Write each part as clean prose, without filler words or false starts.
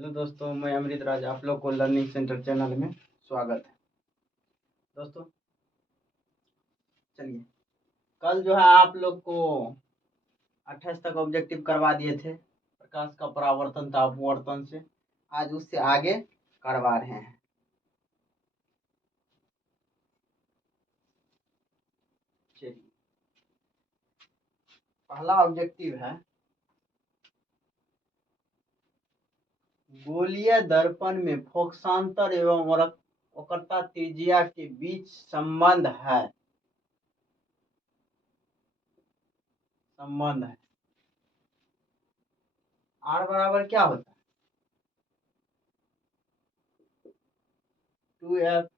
Hello दोस्तों, मैं अमृत राज आप लोग को लर्निंग सेंटर चैनल में स्वागत है। दोस्तों चलिए, कल जो है आप लोग को 28 तक ऑब्जेक्टिव करवा दिए थे। प्रकाश का परावर्तन था अपवर्तन से, आज उससे आगे करवा रहे हैं। चलिए, पहला ऑब्जेक्टिव है गोलीय दर्पण में फोकसांतर एवं वक्रता त्रिज्या के बीच संबंध है। आर बराबर क्या होता है? 2f।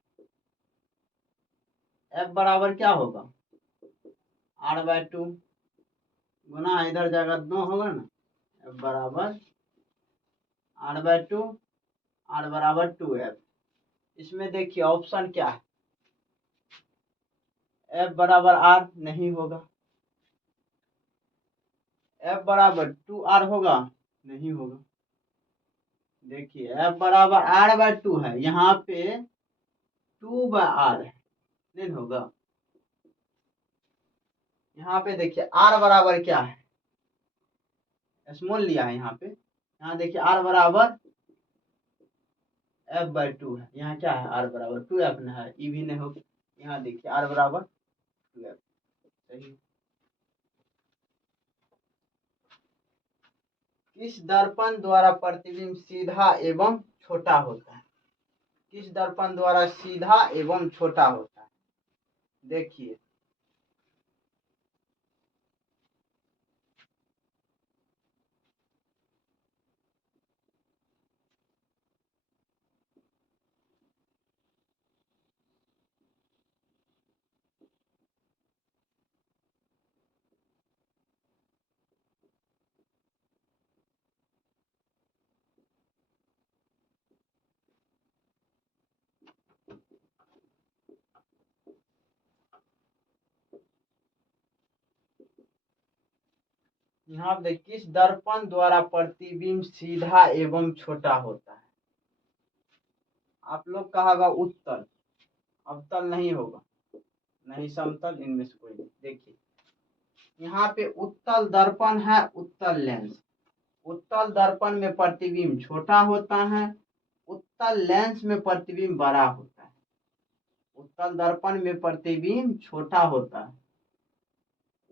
एफ बराबर क्या होगा? r/2 गुना इधर जाएगा 2 होगा ना। एफ बराबर r/2, r बराबर 2f। इसमें देखिए ऑप्शन क्या है, एफ बराबर आर नहीं होगा, एफ बराबर 2r होगा नहीं होगा। देखिए एफ बराबर r/2 है, यहाँ पे 2/r है, नहीं होगा। यहाँ पे देखिए r बराबर क्या है, स्मॉल लिया है यहाँ पे। यहाँ देखिए r बराबर f/2 है, यहाँ क्या है r बराबर 2f न है, ई भी नहीं होगा। यहाँ देखिए r बराबर 2f सही। किस दर्पण द्वारा प्रतिबिंब सीधा एवं छोटा होता है? किस दर्पण द्वारा सीधा एवं छोटा होता है? देखिए यहाँ पे किस दर्पण द्वारा प्रतिबिंब सीधा एवं छोटा होता है? आप लोग कहा उत्तल, अवतल नहीं होगा, नहीं समतल, इनमें से कोई नहीं। देखिए यहाँ पे उत्तल दर्पण है, उत्तल लेंस। उत्तल दर्पण में प्रतिबिंब छोटा होता है, उत्तल लेंस में प्रतिबिंब बड़ा होता है। उत्तल दर्पण में प्रतिबिंब छोटा होता है,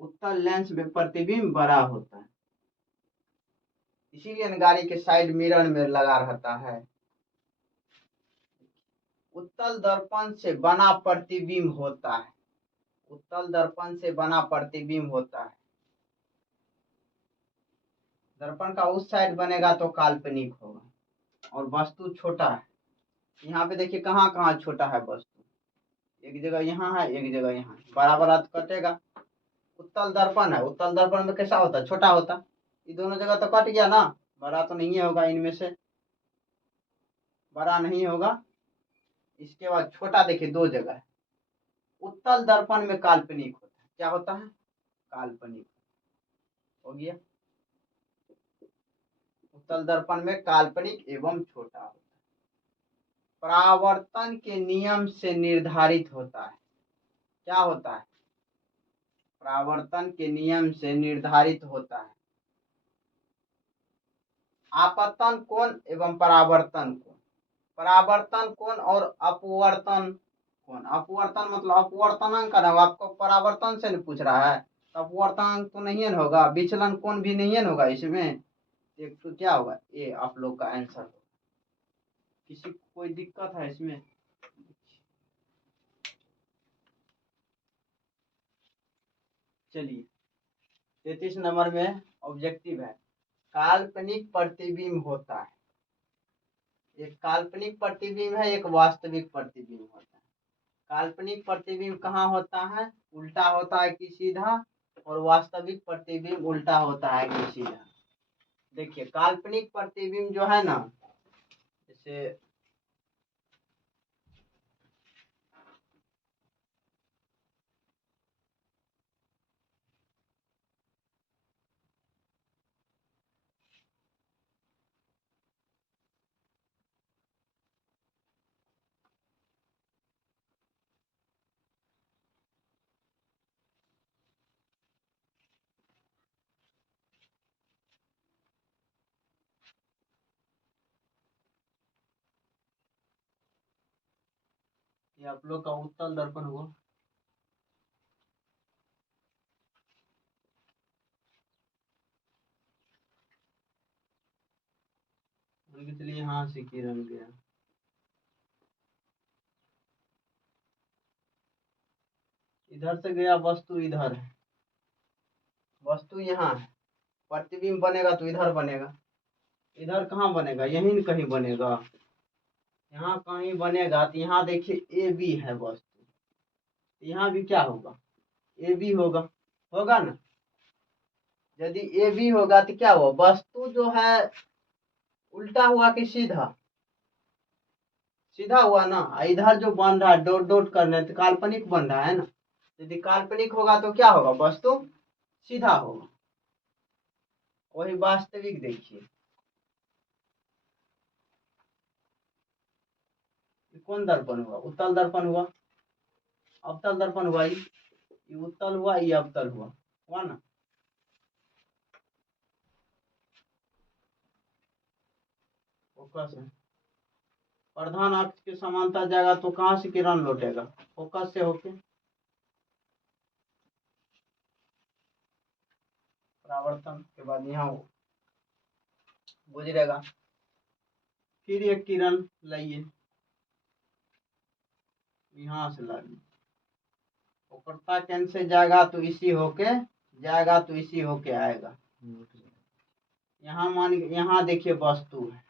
उत्तल लेंस में प्रतिबिंब बड़ा होता है। इसीलिए गाड़ी के साइड मिरर में लगा रहता है। उत्तल दर्पण से बना प्रतिबिंब होता है, उत्तल दर्पण से बना प्रतिबिंब होता है। दर्पण का उस साइड बनेगा तो काल्पनिक होगा और वस्तु छोटा है। यहाँ पे देखिए कहाँ कहाँ छोटा है वस्तु, एक जगह यहाँ है, एक जगह यहाँ, बराबर अर्थ कटेगा। उत्तल दर्पण है, उत्तल दर्पण में कैसा होता है? छोटा होता है। ये दोनों जगह तो कट गया ना, बड़ा तो नहीं होगा, इनमें से बड़ा नहीं होगा। इसके बाद छोटा देखिए दो जगह है। उत्तल दर्पण में काल्पनिक होता है, क्या होता है? काल्पनिक हो गया। उत्तल दर्पण में काल्पनिक एवं छोटा होता है। परावर्तन के नियम से निर्धारित होता है, क्या होता है? परावर्तन के नियम से निर्धारित होता है। आपतन कोण एवं परावर्तन कोण। परावर्तन कोण और अपवर्तन कोण। अपवर्तन मतलब अपवर्तनांक ना, आपको परावर्तन से नहीं पूछ रहा है, तो अपवर्तनांक तो नहीं होगा, विचलन कोण भी नहीं होगा इसमें। एक तो क्या होगा, ये आप लोग का आंसर होगा। किसी को कोई दिक्कत है इसमें? चलिए 33 नंबर में ऑब्जेक्टिव है, काल्पनिक प्रतिबिंब होता है। एक काल्पनिक प्रतिबिंब है, एक वास्तविक प्रतिबिंब होता है। काल्पनिक प्रतिबिंब कहाँ होता है? उल्टा होता है कि सीधा, और वास्तविक प्रतिबिंब उल्टा होता है कि सीधा। देखिए काल्पनिक प्रतिबिंब जो है ना, जैसे ये आप लोग का उत्तल दर्पण हुआ। चलिए यहाँ से किरण गया, इधर से गया वस्तु, इधर है वस्तु, यहाँ है, प्रतिबिंब बनेगा तो इधर बनेगा। इधर कहाँ बनेगा, यहीं कहीं बनेगा, यहाँ कहीं बनेगा। तो यहाँ देखिए ए बी है वस्तु, यहाँ भी क्या होगा, ए बी होगा, होगा ना। यदि ए बी होगा तो क्या हुआ, वस्तु जो है उल्टा हुआ कि सीधा, सीधा हुआ ना। इधर जो बन रहा है डॉट डॉट करने तो काल्पनिक बन रहा है ना। यदि काल्पनिक होगा तो क्या होगा, वस्तु सीधा होगा। वही वास्तविक देखिए, कौन दर्पण हुआ, उत्तल दर्पण हुआ, अवतल दर्पण हुआ, ये उत्तल हुआ, ये अवतल हुआ ना। फोकस है, प्रधान अक्ष के समांतर जाएगा तो कहाँ से किरण लौटेगा, फोकस से होके परावर्तन के बाद यहाँ गुजरेगा, फिर एक किरण लाइए, यहाँ से लाइए, वक्रता केंद्र से जाएगा तो इसी होके जाएगा, तो इसी होके आएगा। यहाँ मान, यहाँ देखिए वस्तु है,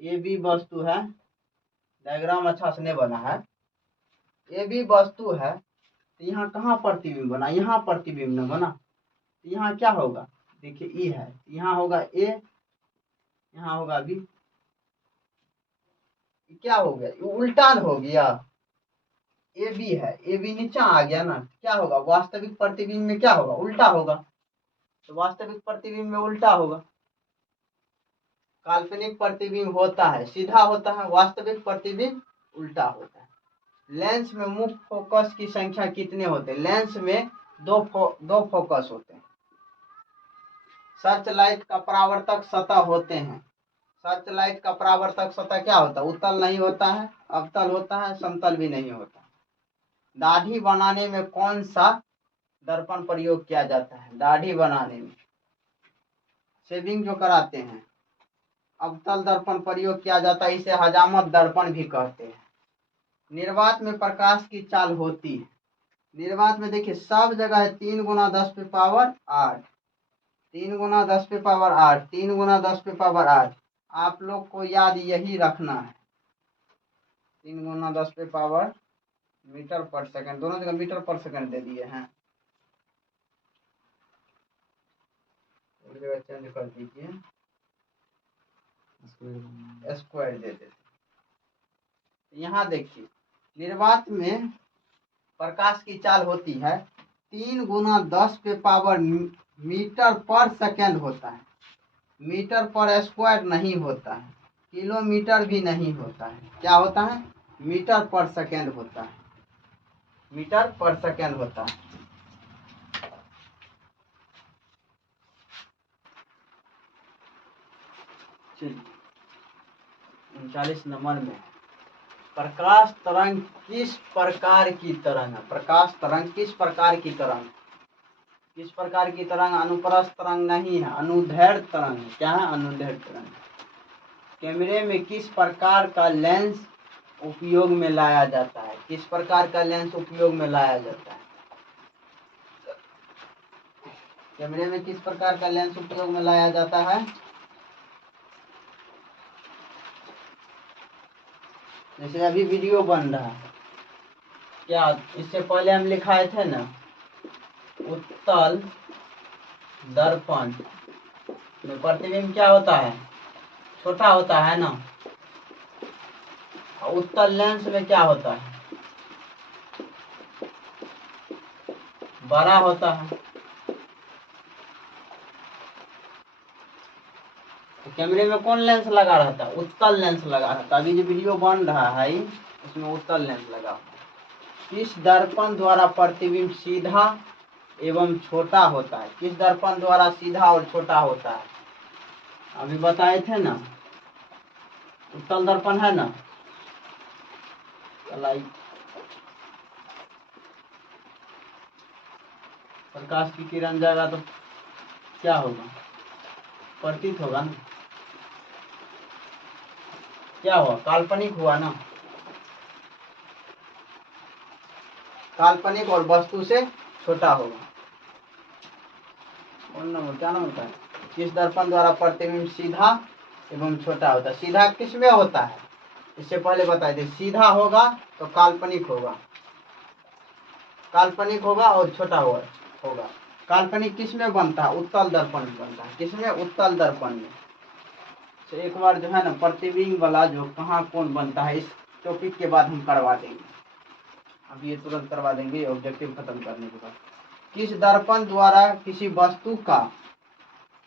ये भी वस्तु है, डायग्राम अच्छा से नहीं बना है, ये भी वस्तु है। तो यहाँ कहाँ प्रतिबिंब बना, यहाँ प्रतिबिंब न बना। तो यहाँ क्या होगा, देखिए ई है, यहाँ होगा ए, यहाँ होगा बी, क्या हो गया, उल्टा हो गया। ए बी है, ए बी नीचे आ गया ना, क्या होगा, वास्तविक प्रतिबिंब में क्या होगा, उल्टा होगा। तो वास्तविक प्रतिबिंब में उल्टा होगा। काल्पनिक प्रतिबिंब होता है सीधा होता है, वास्तविक प्रतिबिंब उल्टा होता है। लेंस में मुख्य फोकस की संख्या कितने होते हैं, लेंस में दो फोकस होते हैं। सर्च लाइट का परावर्तक सतह होते हैं। सर्च लाइट का परावर्तक सतह क्या होता है, उत्तल नहीं होता है, अवतल होता है, समतल भी नहीं होता। दाढ़ी बनाने में कौन सा दर्पण प्रयोग किया जाता है, दाढ़ी बनाने में शेविंग जो कराते हैं, अवतल दर्पण प्रयोग किया जाता है, इसे हजामत दर्पण भी कहते हैं। निर्वात में प्रकाश की चाल होती है, निर्वात में देखिए सब जगह है 3 गुना 10 पे पावर 8, 3 गुना 10 पे पावर 8, 3 गुना 10 पे पावर 8। आप लोग को याद यही रखना है, 3 गुना 10 पे पावर मीटर पर सेकंड, दोनों जगह मीटर पर सेकंड दे दिए हैं, एक जगह चेंज कर दीजिए, स्क्वायर दे देते। यहाँ देखिए निर्वात में प्रकाश की चाल होती है 3 गुना 10 पे पावर मीटर पर सेकंड होता है, मीटर पर स्क्वायर नहीं होता है, किलोमीटर भी नहीं होता है, क्या होता है, मीटर पर सेकंड होता है, मीटर पर सेकंड होता है। चलिए 39 नंबर में प्रकाश तरंग किस प्रकार की तरंग है, प्रकाश तरंग किस प्रकार की तरंग, किस प्रकार की तरंग, अनुप्रस्थ तरंग नहीं है, अनुदैर्घ्य तरंग है। क्या है, अनुदैर्घ्य तरंग। कैमरे में किस प्रकार का लेंस उपयोग में लाया जाता है, किस प्रकार का लेंस उपयोग में लाया जाता है, कैमरे में किस प्रकार का लेंस उपयोग में लाया जाता है। जैसे अभी वीडियो बन रहा है, क्या इससे पहले हम लिखाए थे ना, उत्तल दर्पण में प्रतिबिंब क्या होता है, छोटा होता है ना, उत्तल लेंस में क्या होता है, बड़ा होता है। तो कैमरे में कौन लेंस लगा रहता है, उत्तल लेंस लगा रहता है। अभी जो वीडियो बन रहा है उसमें उत्तल लेंस लगा हुआ है। किस दर्पण द्वारा प्रतिबिंब सीधा एवं छोटा होता है, किस दर्पण द्वारा सीधा और छोटा होता है, अभी बताए थे ना, उत्तल दर्पण है ना, कलाई, प्रकाश की किरण जाएगा तो क्या होगा, प्रतीत होगा ना, क्या हुआ, काल्पनिक हुआ ना, काल्पनिक और वस्तु से छोटा होगा। कौन नंबर, क्या नाम होता है, किस दर्पण द्वारा प्रतिबिंब सीधा एवं छोटा होता है। सीधा किस में होता है, इससे पहले बताए थे, सीधा होगा तो काल्पनिक होगा, काल्पनिक होगा और छोटा होगा। काल्पनिक किस में बनता है, उत्तल दर्पण में बनता है। किसमें, उत्तल दर्पण में। तो एक बार जो है ना प्रतिबिंब वाला जो कहाँ कौन बनता है, इस टॉपिक के बाद हम करवा देंगे, अब ये तुरंत करवा देंगे ऑब्जेक्टिव खत्म करने के बाद। किस दर्पण द्वारा किसी वस्तु का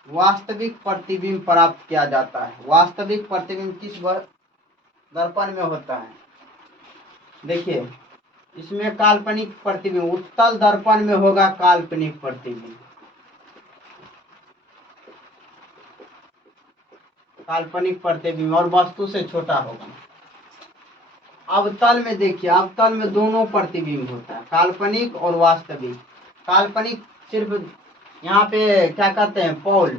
वास्तविक प्रतिबिंब प्राप्त किया जाता है। वास्तविक प्रतिबिंब किस दर्पण में होता है, देखिए इसमें काल्पनिक प्रतिबिंब, उत्तल दर्पण में होगा काल्पनिक प्रतिबिंब, काल्पनिक प्रतिबिंब और वस्तु से छोटा होगा। अवतल में देखिए, अवतल में दोनों प्रतिबिंब होता है, काल्पनिक और वास्तविक। काल्पनिक सिर्फ यहाँ पे क्या कहते हैं, पोल,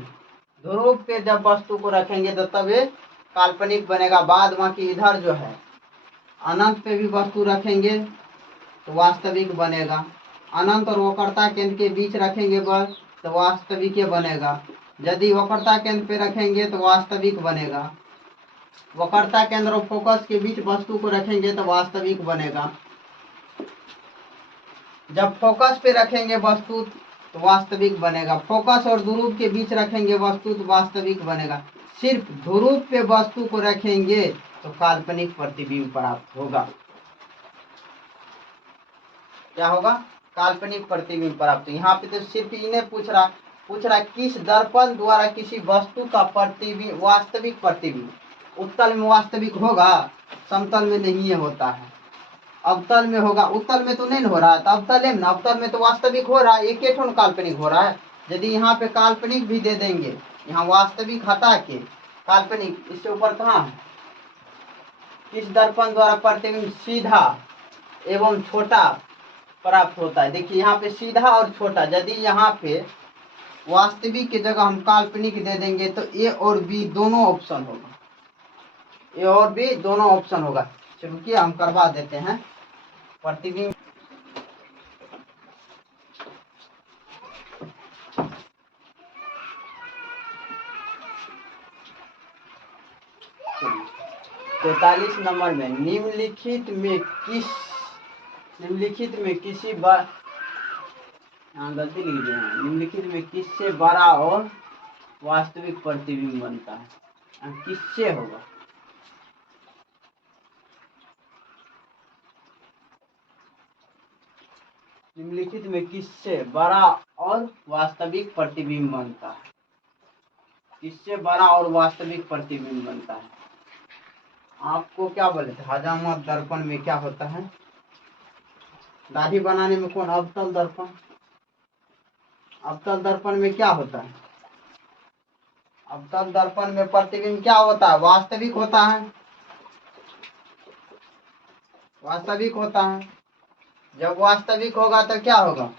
ध्रुव पे जब वस्तु को रखेंगे तो तब ये काल्पनिक बनेगा। बाद बाकी इधर जो है अनंत पे भी वस्तु रखेंगे तो वास्तविक बनेगा। अनंत और वक्रता केंद्र के बीच रखेंगे बस तो वास्तविक बनेगा। यदि वक्रता केंद्र पे रखेंगे तो वास्तविक बनेगा। वक्रता केंद्र और फोकस के बीच वस्तु को रखेंगे तो वास्तविक बनेगा। जब फोकस पे रखेंगे वस्तु तो वास्तविक बनेगा। फोकस और ध्रुव के बीच रखेंगे वस्तु तो वास्तविक बनेगा। सिर्फ ध्रुव पे वस्तु को रखेंगे तो काल्पनिक प्रतिबिंब प्राप्त होगा। क्या होगा, काल्पनिक प्रतिबिंब प्राप्त। यहाँ पे तो सिर्फ इन्हें पूछ रहा किस दर्पण द्वारा किसी वस्तु का प्रतिबिंब, वास्तविक प्रतिबिंब। उत्तल में वास्तविक होगा, समतल में नहीं होता है, अवतल में होगा। उत्तल में तो नहीं हो रहा है तो अवतल है ना, अवतल में तो वास्तविक हो रहा है, एक ही ठोन काल्पनिक हो रहा है। यदि यहाँ पे काल्पनिक भी दे देंगे, यहाँ वास्तविक हटा के काल्पनिक, इससे ऊपर कहाँ है, किस दर्पण द्वारा प्रतिबिंब सीधा एवं छोटा प्राप्त होता है। देखिए यहाँ पे सीधा और छोटा, यदि यहाँ पे वास्तविक की जगह हम काल्पनिक दे देंगे तो ए और बी दोनों ऑप्शन होगा, ए और बी दोनों ऑप्शन होगा। चलिए हम करवा देते हैं प्रतिबिंब। तैतालीस नंबर में निम्नलिखित में किसी बार, हाँ गलती लिख दिया है, निम्नलिखित में किससे बड़ा और वास्तविक प्रतिबिंब बनता है, किससे होगा। निम्नलिखित में किससे बड़ा और वास्तविक प्रतिबिंब बनता है, किससे बड़ा और वास्तविक प्रतिबिंब बनता है। आपको क्या बोले थे, हजामत दर्पण में क्या होता है, दाढ़ी बनाने में कौन, अवतल दर्पण। अवतल दर्पण में क्या होता है, अवतल दर्पण में प्रतिबिंब क्या होता है, वास्तविक होता है, वास्तविक होता है। जब वास्तविक होगा तो क्या होगा,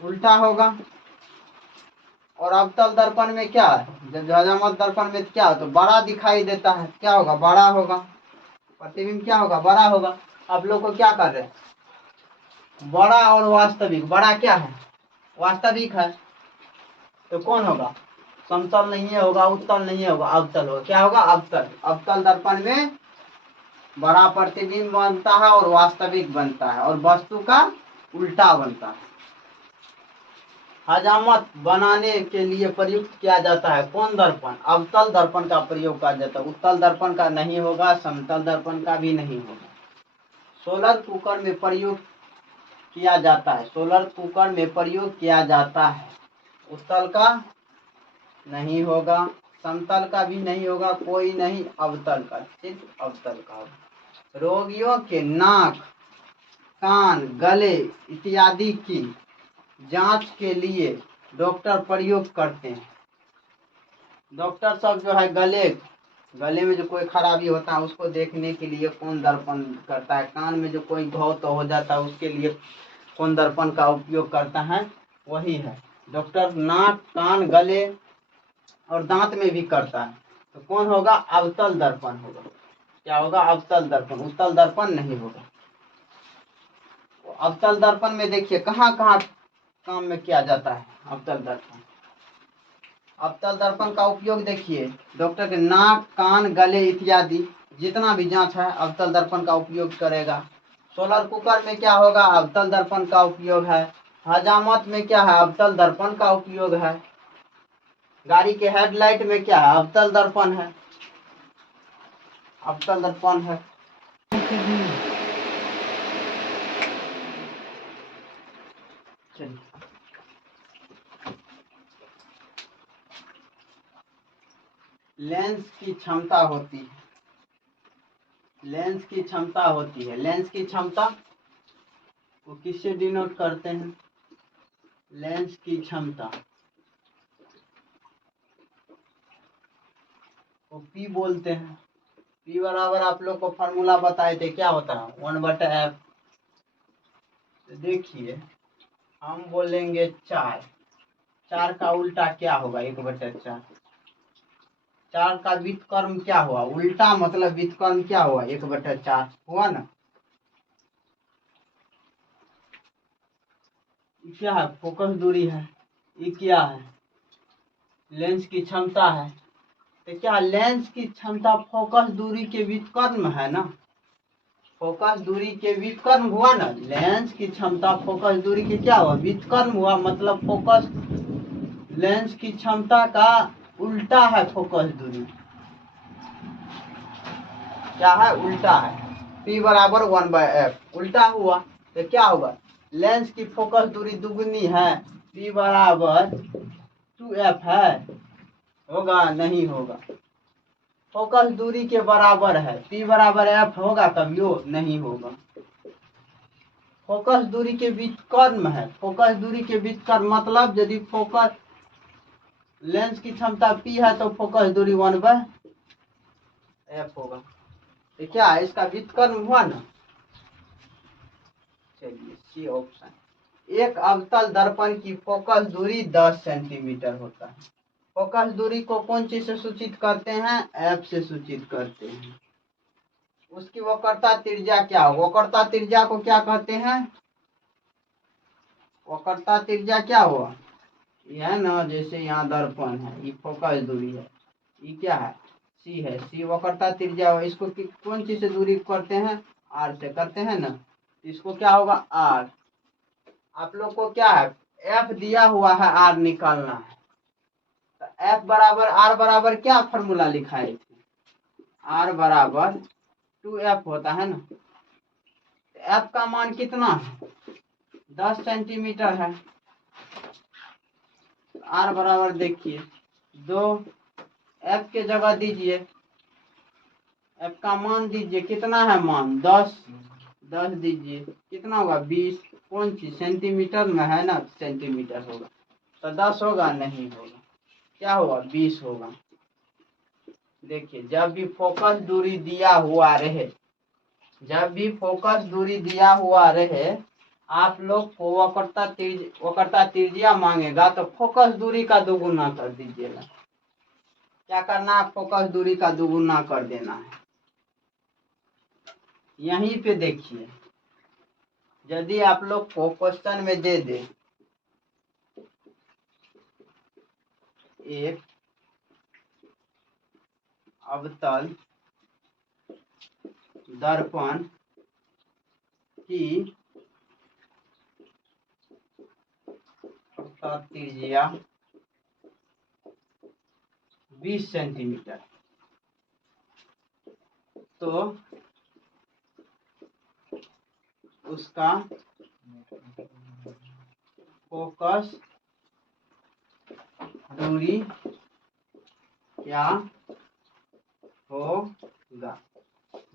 उल्टा होगा। और अवतल दर्पण में क्या है, जब हजामत दर्पण में क्या होता है, बड़ा दिखाई देता है, क्या होगा, बड़ा होगा, प्रतिबिंब क्या होगा, बड़ा होगा। आप लोग को क्या कर रहे हैं, बड़ा और वास्तविक, बड़ा क्या है, वास्तविक है, तो कौन होगा, समतल नहीं होगा, उत्तल नहीं होगा, अवतल होगा। क्या होगा, अवतल। अवतल दर्पण में बड़ा प्रतिबिंब बनता है और वास्तविक बनता है, और वस्तु का उल्टा बनता है। हजामत बनाने के लिए प्रयुक्त किया जाता है कौन दर्पण, अवतल दर्पण का प्रयोग किया जाता है। उत्तल दर्पण का नहीं होगा, समतल दर्पण का भी नहीं होगा। सोलर कुकर में प्रयोग किया जाता है, सोलर कुकर में प्रयोग किया जाता है। उत्तल का नहीं होगा, समतल का भी नहीं होगा, कोई नहीं, अवतल का, सिर्फ अवतल का होगा। रोगियों के नाक, कान, गले इत्यादि की जांच के लिए डॉक्टर प्रयोग करते हैं। डॉक्टर सब जो है गले गले में जो कोई खराबी होता है उसको देखने के लिए कौन दर्पण करता है, कान में जो कोई घाव तो हो जाता है उसके लिए कौन दर्पण का उपयोग करता है, वही है डॉक्टर। नाक, कान, गले और दांत में भी करता है, तो कौन होगा? अवतल दर्पण होगा। क्या होगा? अवतल दर्पण, उत्तल दर्पण नहीं होगा। अवतल दर्पण में देखिए कहाँ कहाँ काम में किया जाता है अवतल दर्पण। अवतल दर्पण का उपयोग देखिए डॉक्टर के नाक, कान, गले इत्यादि जितना भी जांच है अवतल दर्पण का उपयोग करेगा। सोलर कुकर में क्या होगा? अवतल दर्पण का उपयोग है। हजामत में क्या है? अवतल दर्पण का उपयोग है। गाड़ी के हेडलाइट में क्या है? अवतल दर्पण है, अवतल दर्पण है। चलिए, लेंस की क्षमता होती है, लेंस की क्षमता होती है। लेंस की क्षमता वो किससे डिनोट करते हैं? लेंस की क्षमता वो पी बोलते हैं। पी बराबर आप लोग को फॉर्मूला बताए थे, क्या होता है? 1/f। तो देखिए हम बोलेंगे 4, 4 का उल्टा क्या होगा? 1/4। 4 का व्युत्क्रम क्या हुआ? उल्टा मतलब व्युत्क्रम क्या हुआ? 1/4 हुआ ना। क्या है? फोकस दूरी है। ये क्या है? लेंस की क्षमता है। तो क्या लेंस की क्षमता फोकस दूरी के व्युत्क्रम है ना? फोकस दूरी के व्युत्क्रम हुआ ना। लेंस की क्षमता फोकस दूरी के क्या हुआ? व्युत्क्रम हुआ, मतलब फोकस लेंस की क्षमता का उल्टा है फोकस दूरी। क्या है? उल्टा है। P बराबर 1/f उल्टा हुआ तो क्या होगा? लेंस की फोकस दूरी दुगुनी है, P बराबर 2f है। होगा? नहीं होगा। फोकस दूरी के बराबर है, P बराबर f होगा कभियो? नहीं होगा। फोकस दूरी के व्युत्क्रम है। फोकस दूरी के व्युत्क्रम मतलब यदि फोकस लेंस की क्षमता P है तो फोकस दूरी 1/f होगा। तो क्या है? इसका व्युत्क्रम हुआ ना। चलिए सी ऑप्शन। एक अवतल दर्पण की फोकस दूरी 10 सेंटीमीटर होता है। फोकस दूरी को कौन चीज से सूचित करते हैं? एफ से सूचित करते हैं। उसकी वक्रता त्रिज्या क्या हो? वक्रता त्रिज्या को क्या कहते हैं? वक्रता त्रिज्या क्या हुआ? यह है ना, जैसे यहाँ दर्पण है, ये फोकस दूरी है, ये क्या है? सी है। सी वक्रता त्रिज्या हो। इसको कौन चीज से दूरी करते हैं? आर से करते हैं ना। इसको क्या होगा? आर। आप लोग को क्या है? एफ दिया हुआ है, आर निकालना है। तो एफ बराबर आर बराबर क्या फॉर्मूला लिखाए थे? आर बराबर 2f होता है ना। एफ का मान कितना है? 10 सेंटीमीटर है। आर बराबर देखिए 2, एफ के जगह दीजिए, एफ का मान दीजिए, कितना है मान? 10, 10 दीजिए, कितना होगा? 20। कौन चीज? सेंटीमीटर में है ना, सेंटीमीटर होगा। तो 10 होगा? नहीं होगा। क्या होगा? 20 होगा। देखिए जब भी फोकस दूरी दिया हुआ रहे, जब भी फोकस दूरी दिया हुआ रहे, आप लोग को वक्रता त्रिज्या मांगेगा तो फोकस दूरी का दोगुना कर दीजिएगा। क्या करना है? फोकस दूरी का दोगुना कर देना है। यहीं पे देखिए यदि आप लोग को क्वेश्चन में दे दे एक अवतल दर्पण की त्रिज्या 20 सेंटीमीटर, तो उसका फोकस दूरी क्या होगा?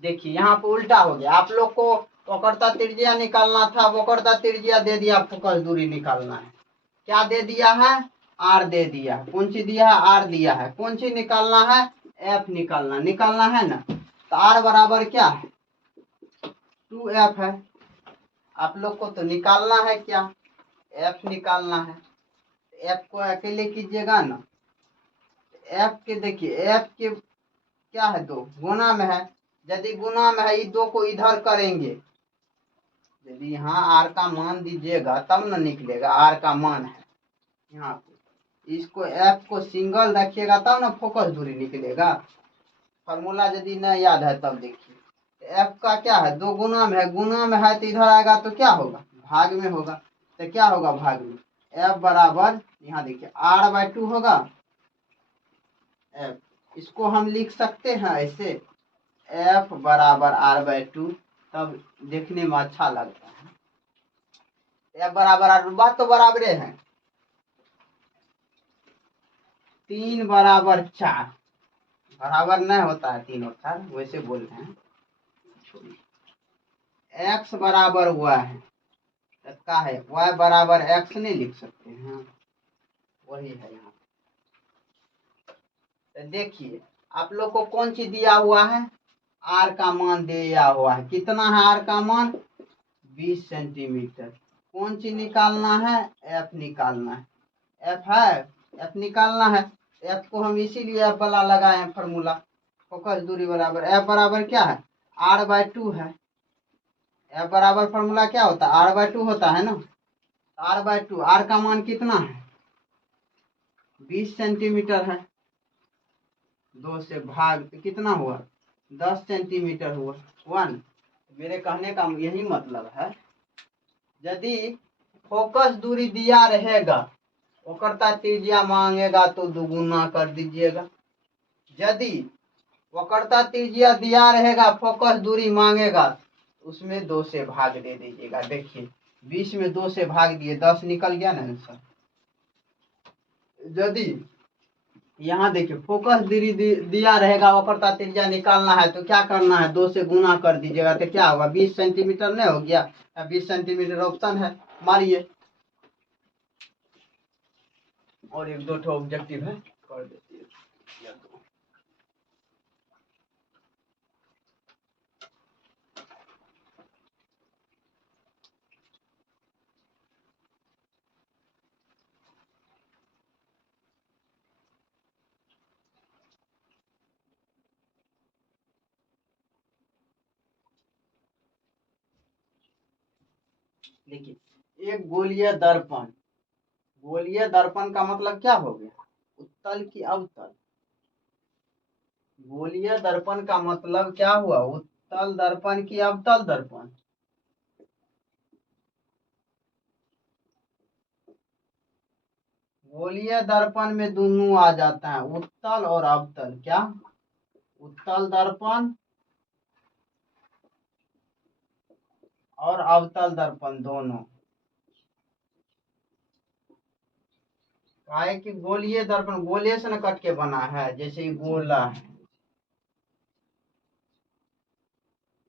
देखिए यहाँ पे उल्टा हो गया। आप लोग को वक्रता त्रिज्या निकालना था, वक्रता त्रिज्या दे दिया, फोकस दूरी निकालना है। क्या दे दिया है? आर दे दिया। कौन सी दिया है? आर दिया है। कौन सी निकालना है? एफ निकालना है ना। तो आर बराबर क्या है, 2f है। आप लोग को तो निकालना है क्या, एफ निकालना है। एफ को अकेले कीजिएगा ना, एफ के देखिए, एफ के क्या है, 2 गुना में है। यदि गुना में है, ये 2 को इधर करेंगे, यदि यहाँ आर का मान दीजिएगा तब ना निकलेगा, आर का मान है यहाँ पे। इसको एफ को सिंगल रखिएगा तब ना फोकस दूरी निकलेगा। फार्मूला यदि नहीं याद है तब देखिए, एफ का क्या है, 2 गुना में है, गुना में है तो इधर आएगा तो क्या होगा, भाग में होगा। तो क्या होगा भाग में, एफ बराबर यहाँ देखिए r/2 होगा। एफ इसको हम लिख सकते हैं ऐसे, एफ बराबर r/2, तब देखने में अच्छा लगता है। एफ बराबर r, बात तो बराबरे है। 3 बराबर 4, बराबर नहीं होता है 3 और 4, वैसे बोल रहे हैं। एक्स बराबर y है, इसका है y बराबर x नहीं लिख सकते हैं, वही है यहाँ। तो देखिए आप लोग को कौन चीज दिया हुआ है, आर का मान दिया हुआ है। कितना है आर का मान, 20 सेंटीमीटर। कौन चीज निकालना है, एफ निकालना है। एफ है, एफ निकालना है। एफ को हम इसीलिए एफ वाला लगाए हैं फॉर्मूला, फोकस दूरी बराबर एफ बराबर क्या है, r/2 है। एफ बराबर फॉर्मूला क्या होता है, r/2 होता है ना। r/2, आर का मान कितना है, 20 सेंटीमीटर है। 2 से भाग तो कितना हुआ, 10 सेंटीमीटर हुआ 1। मेरे कहने का यही मतलब है, यदि फोकस दूरी दिया रहेगा, वक्रता त्रिज्या मांगेगा तो दुगुना कर दीजिएगा। यदि वक्रता त्रिज्या दिया रहेगा, फोकस दूरी मांगेगा, उसमें 2 से भाग दे दीजिएगा। देखिए 20 में 2 से भाग दिए, 10 निकल गया ना आंसर। यदि यहाँ देखिए फोकस दूरी दिया रहेगा, वक्रता त्रिज्या निकालना है तो क्या करना है, 2 से गुना कर दीजिएगा। तो क्या होगा, 20 सेंटीमीटर नहीं हो गया, 20 सेंटीमीटर ऑप्शन है, मारिए। और 1-2 ठो ऑब्जेक्टिव है, कर देती है। देखिए एक गोलीय दर्पण, गोलीय दर्पण का मतलब क्या हो गया, उत्तल की अवतल। गोलीय दर्पण का मतलब क्या हुआ, उत्तल दर्पण की अवतल दर्पण। गोलीय दर्पण में दोनों आ जाता है, उत्तल और अवतल। क्या, उत्तल दर्पण और अवतल दर्पण दोनों। काहे कि गोलीय दर्पण गोले से न कट के बना है, जैसे गोला है।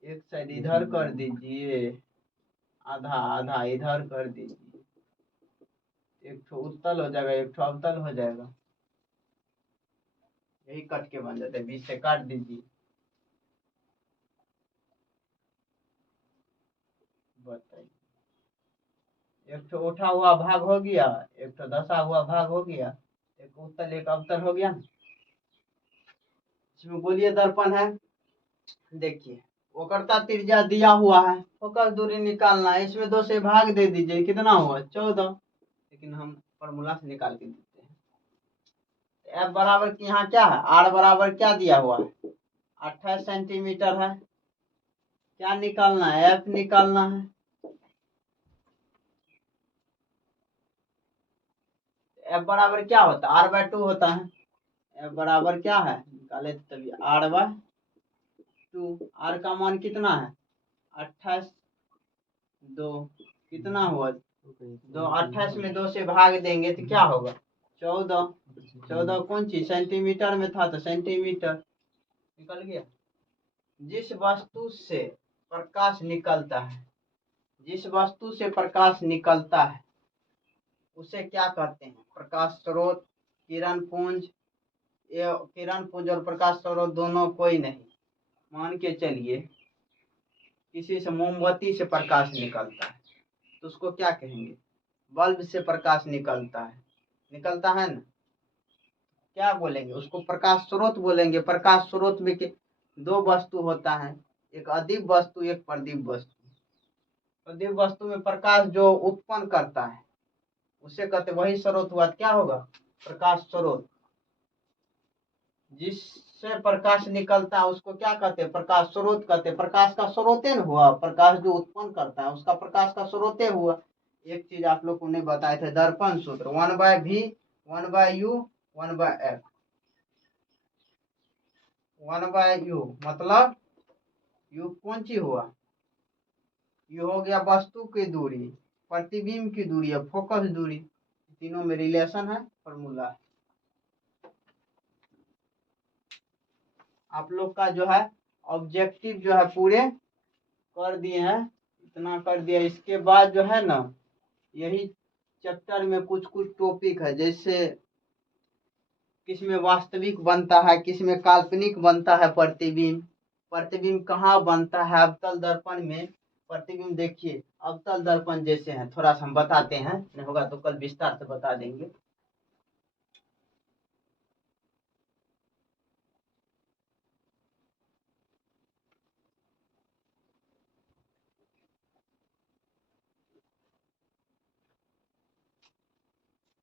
एक साइड इधर कर दीजिए, आधा आधा इधर कर दीजिए, एक ठो उत्तल हो जाएगा, एक ठो अवतल हो जाएगा। यही कट के बन जाता है, बीच से काट दीजिए। बताइए, एक ठो उठा हुआ भाग हो गया, एक ठो धसा हुआ भाग हो गया, एक उत्तल एक अवतल हो गया। इसमें गोलीय दर्पण है। देखिए वक्रता त्रिज्या दिया हुआ है, फोकस दूरी निकालना है, इसमें 2 से भाग दे दीजिए, कितना हुआ 14। लेकिन हम फॉर्मूला से निकाल के देते हैं। एफ बराबर की यहाँ क्या है, आर बराबर क्या दिया हुआ है, 28 सेंटीमीटर है। क्या निकालना है, एफ निकालना है। एफ बराबर क्या होता है, r/2 होता है। एफ बराबर क्या है, निकाले तभी r/2। आर का मान कितना है, 28, 2 कितना हुआ 2, 28 में 2 से भाग देंगे तो क्या होगा 14। 14 कौन चीज, सेंटीमीटर में था तो सेंटीमीटर निकल गया। जिस वस्तु से प्रकाश निकलता है, जिस वस्तु से प्रकाश निकलता है उसे क्या कहते हैं, प्रकाश स्रोत, किरण पुंज, ये किरण पुंज और प्रकाश स्रोत दोनों कोई नहीं। मान के चलिए किसी से मोमबत्ती से प्रकाश निकलता है तो उसको क्या कहेंगे? बल्ब से प्रकाश निकलता है ना, क्या बोलेंगे उसको? प्रकाश स्रोत बोलेंगे। प्रकाश स्रोत में दो वस्तु होता है, एक अदीप वस्तु, एक प्रदीप वस्तु। प्रदीप वस्तु में प्रकाश जो उत्पन्न करता है उसे कहते, वही स्रोत हुआ। क्या होगा? प्रकाश स्रोत। जिससे प्रकाश निकलता है उसको क्या कहते हैं? प्रकाश स्रोत कहते हैं। प्रकाश का स्रोते न हुआ, प्रकाश जो उत्पन्न करता है उसका प्रकाश का स्रोते हुआ। एक चीज आप लोग को नहीं बताए थे, दर्पण सूत्र 1/v 1/u 1/f। 1/u मतलब यू कौन सी हुआ? यू हो गया वस्तु की दूरी, प्रतिबिंब की दूरी है, फोकस दूरी। तीनों में रिलेशन है, फॉर्मूला है। आप लोग का जो है ऑब्जेक्टिव जो है पूरे कर दिए हैं, इतना कर दिया। इसके बाद जो है ना, यही चैप्टर में कुछ कुछ टॉपिक है, जैसे किस में वास्तविक बनता है, किस में काल्पनिक बनता है प्रतिबिंब। प्रतिबिंब कहाँ बनता है? अवतल दर्पण में प्रतिबिंब। देखिए अवतल दर्पण जैसे हैं, थोड़ा सा हम बताते हैं, नहीं होगा तो कल विस्तार से बता देंगे।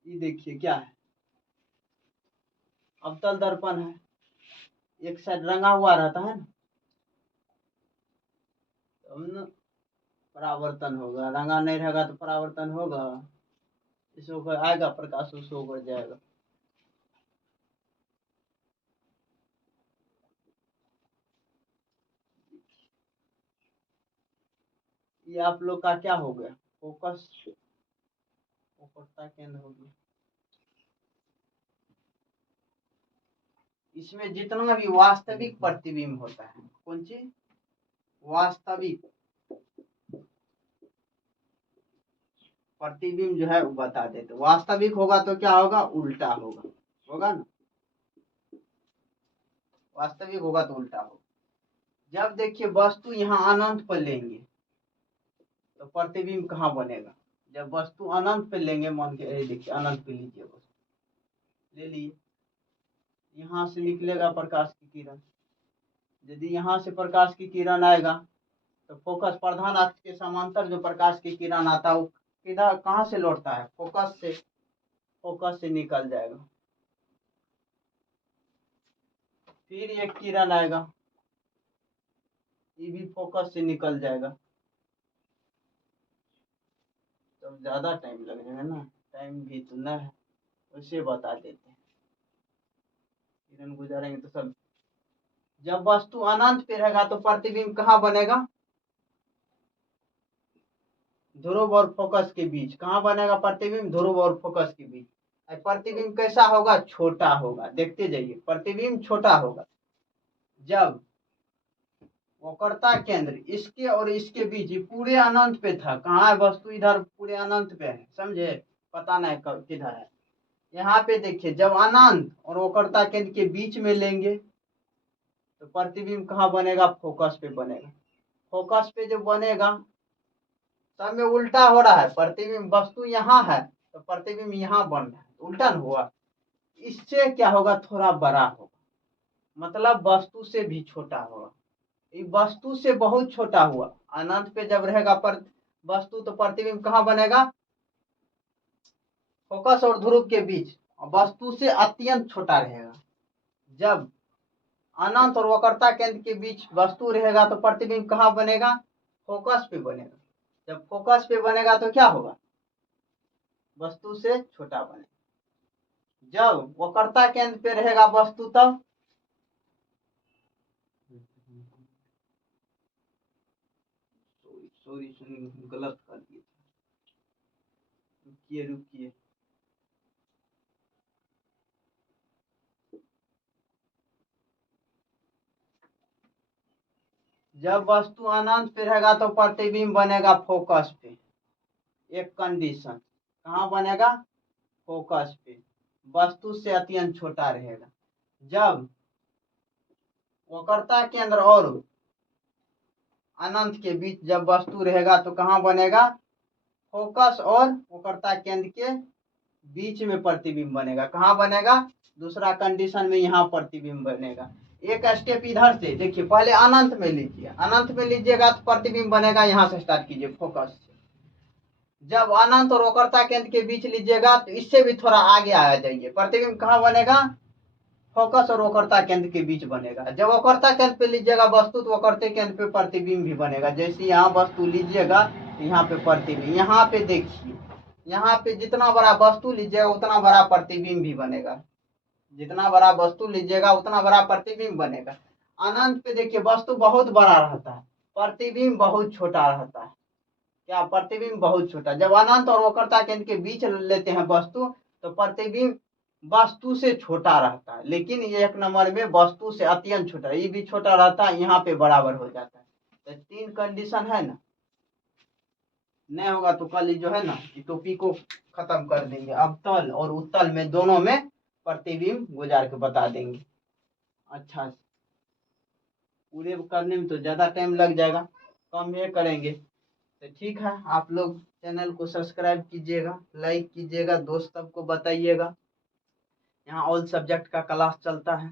ये देखिए क्या है, अवतल दर्पण है, एक साइड रंगा हुआ रहता है ना, तो परावर्तन होगा। रंगा नहीं रहेगा तो परावर्तन होगा। इसके ऊपर आएगा प्रकाश, उसके ऊपर जाएगा। ये आप लोग का क्या हो गया? फोकस, फोकसता केंद्र हो गया। इसमें जितना भी वास्तविक प्रतिबिंब होता है, कौन सी वास्तविक प्रतिबिंब जो है वो बता देते। वास्तविक होगा तो क्या होगा? उल्टा होगा, होगा ना। वास्तविक होगा तो उल्टा होगा। जब देखिए वस्तु यहाँ अनंत पर लेंगे तो प्रतिबिंब कहाँ बनेगा? जब वस्तु अनंत पे लेंगे, मान के देखिए अनंत पे लीजिए, वस्तु ले लिए, यहाँ से निकलेगा प्रकाश की किरण। यदि यहाँ से प्रकाश की किरण आएगा तो फोकस, प्रधान अक्ष के समांतर जो प्रकाश की किरण आता है वो किधर, कहाँ से लौटता है? फोकस से। फोकस से निकल जाएगा, फिर एक किरण आएगा, ये भी फोकस से निकल जाएगा। तो ज्यादा टाइम लग जाएगा ना, टाइम भी तो ना है, उसे बता देते हैं। किरण गुजारेंगे तो सब। जब वस्तु अनंत पे रहेगा तो प्रतिबिंब कहाँ बनेगा? ध्रुव और फोकस के बीच। कहाँ बनेगा प्रतिबिंब? ध्रुव और फोकस के बीच। प्रतिबिंब कैसा होगा? छोटा होगा। देखते जाइए, प्रतिबिंब छोटा होगा। जब वक्रता केंद्र इसके और इसके बीच, पूरे अनंत पे था, कहाँ है वस्तु? इधर पूरे अनंत पे है, समझे? पता नहीं किधर है। यहाँ पे देखिए, जब अनंत और वक्रता केंद्र के बीच में लेंगे तो प्रतिबिंब कहाँ बनेगा? फोकस पे बनेगा। फोकस पे जो बनेगा, सब में उल्टा हो रहा है। प्रतिबिंब, वस्तु यहाँ है तो प्रतिबिंब यहाँ बन रहा है, उल्टा न हुआ। इससे क्या होगा? थोड़ा बड़ा होगा, मतलब वस्तु से भी छोटा होगा। ये वस्तु से बहुत छोटा हुआ। अनंत पे जब रहेगा पर वस्तु, तो प्रतिबिंब कहाँ बनेगा? फोकस और ध्रुव के बीच, वस्तु से अत्यंत छोटा रहेगा। जब अनंत और वक्रता केंद्र के बीच वस्तु रहेगा तो प्रतिबिंब कहाँ बनेगा? फोकस पे बनेगा। जब फोकस पे बनेगा तो क्या होगा? वस्तु से छोटा बनेगा। जब वक्रता केंद्र पे रहेगा वस्तु, तब सॉरी गलत कर दिए, रुकिए रुकिए। जब वस्तु अनंत पे रहेगा तो प्रतिबिंब बनेगा फोकस पे। एक कंडीशन, कहाँ बनेगा? फोकस पे, वस्तु से अत्यंत छोटा रहेगा। जब वक्रता केंद्र और अनंत के बीच जब वस्तु रहेगा तो कहाँ बनेगा, फोकस और वक्रता केंद्र के बीच में प्रतिबिंब बनेगा। कहाँ बनेगा, दूसरा कंडीशन में यहाँ प्रतिबिंब बनेगा। एक स्टेप इधर से देखिए, पहले अनंत में लीजिए, अनंत में लीजिएगा तो प्रतिबिंब बनेगा, यहाँ से स्टार्ट कीजिए फोकस से। जब अनंत और वक्रता केंद्र के बीच लीजिएगा तो इससे भी थोड़ा आगे आ जाइए, प्रतिबिंब कहाँ बनेगा, फोकस और वक्रता केंद्र के बीच बनेगा। जब वक्रता केंद्र पे लीजिएगा वस्तु तो वक्रता केंद्र पे प्रतिबिंब भी बनेगा। जैसे यहाँ वस्तु लीजिएगा तो यहाँ पे प्रतिबिंब, यहाँ पे देखिए, यहाँ पे जितना बड़ा वस्तु लीजिएगा उतना बड़ा प्रतिबिंब भी बनेगा, जितना बड़ा वस्तु लीजिएगा उतना बड़ा प्रतिबिंब बनेगा। अनंत पे देखिए वस्तु बहुत बड़ा रहता है, प्रतिबिंब बहुत छोटा रहता है। क्या, प्रतिबिंब बहुत छोटा। जब अनंत और वक्रता केंद्र के बीच लेते हैं वस्तु तो प्रतिबिंब वस्तु से छोटा रहता है, लेकिन ये एक नंबर में वस्तु से अत्यंत छोटा, ये भी छोटा रहता है, यहाँ पे बराबर हो जाता है। तो 3 कंडीशन है ना, नहीं होगा तो कल जो है ना टोपी को खत्म कर देंगे, अवतल और उत्तल में दोनों में प्रतिबिंब गुजार के बता देंगे। अच्छा, पूरे करने में तो ज्यादा टाइम लग जाएगा, कम ये करेंगे। तो ठीक है, आप लोग चैनल को सब्सक्राइब कीजिएगा, लाइक कीजिएगा, दोस्त सबको बताइएगा। यहाँ ऑल सब्जेक्ट का क्लास चलता है।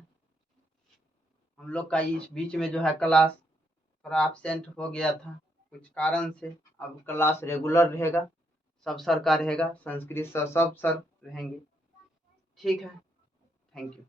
हम लोग का इस बीच में जो है क्लास थोड़ा एब्सेंट हो गया था कुछ कारण से, अब क्लास रेगुलर रहेगा, सब सर का रहेगा, संस्कृत सर सब सर रहेंगे। ठीक है, थैंक यू।